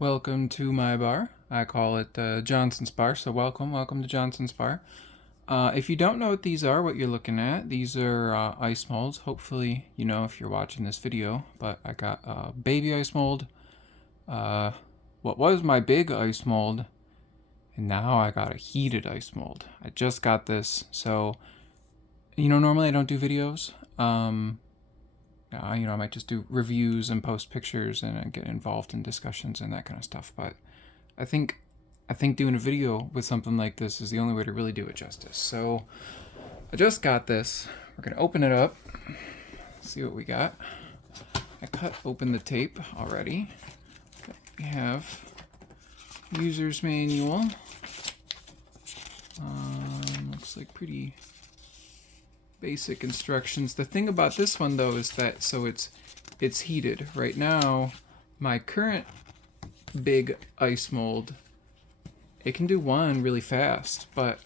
Welcome to my bar. I call it Johnson's Bar, so welcome to Johnson's Bar. If you don't know what these are, what you're looking at, these are ice molds. Hopefully you know if you're watching this video, but I got a baby ice mold, what was my big ice mold, and now I got a heated ice mold. I just got this, so, normally I don't do videos. I might just do reviews and post pictures and get involved in discussions and that kind of stuff. But I think doing a video with something like this is the only way to really do it justice. So I just got this. We're gonna open it up, see what we got. I cut open the tape already. We have user's manual. Looks like pretty basic instructions. The thing about this one though is that it's heated. Right now, my current big ice mold, it can do one really fast, but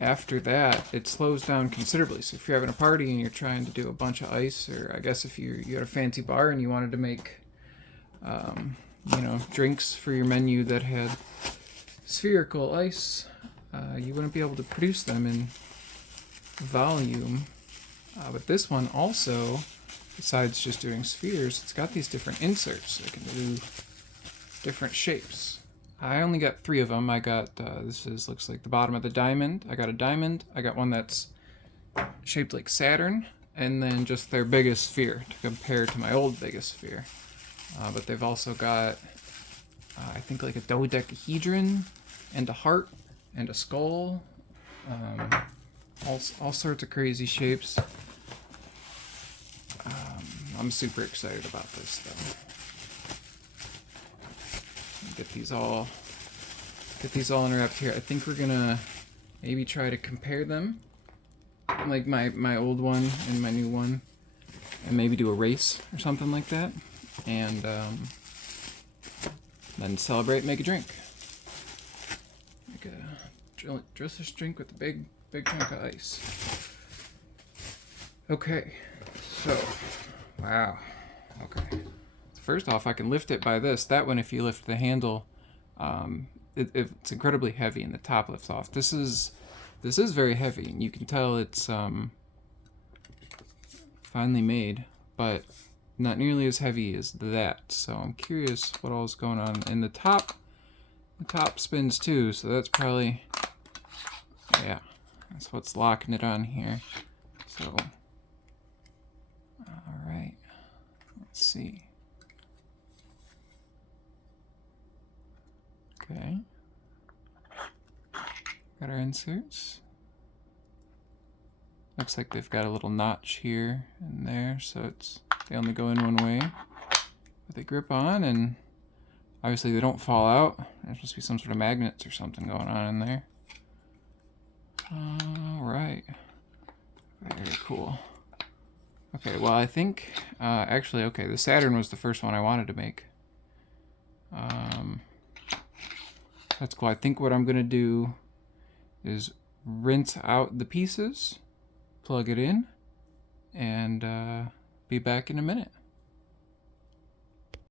after that it slows down considerably. So if you're having a party and you're trying to do a bunch of ice, or I guess if you had a fancy bar and you wanted to make drinks for your menu that had spherical ice, you wouldn't be able to produce them in volume. But this one also, besides just doing spheres, it's got these different inserts that can do different shapes. I only got 3 of them. I got, looks like the bottom of the diamond. I got a diamond. I got one that's shaped like Saturn, and then just their biggest sphere to compare to my old biggest sphere. But they've also got, I think, like a dodecahedron and a heart and a skull, all sorts of crazy shapes. I'm super excited about this though. Get these all unwrapped here. I think we're gonna maybe try to compare them, like my old one and my new one, and maybe do a race or something like that, and then celebrate, make a drink. Delicious drink with a big chunk of ice. Okay, so, wow, okay. First off, I can lift it by this. That one, if you lift the handle, it's incredibly heavy and the top lifts off. This is very heavy, and you can tell it's finely made, but not nearly as heavy as that. So I'm curious what all is going on. And the top spins too, so that's probably, yeah, that's what's locking it on here. So, all right, let's see. Okay, got our inserts. Looks like they've got a little notch here and there, so they only go in one way. But they grip on, and obviously they don't fall out. There's supposed to be some sort of magnets or something going on in there. Alright. Very cool. Okay, well I think, actually, okay, the Saturn was the first one I wanted to make. That's cool. I think what I'm going to do is rinse out the pieces, plug it in, and be back in a minute.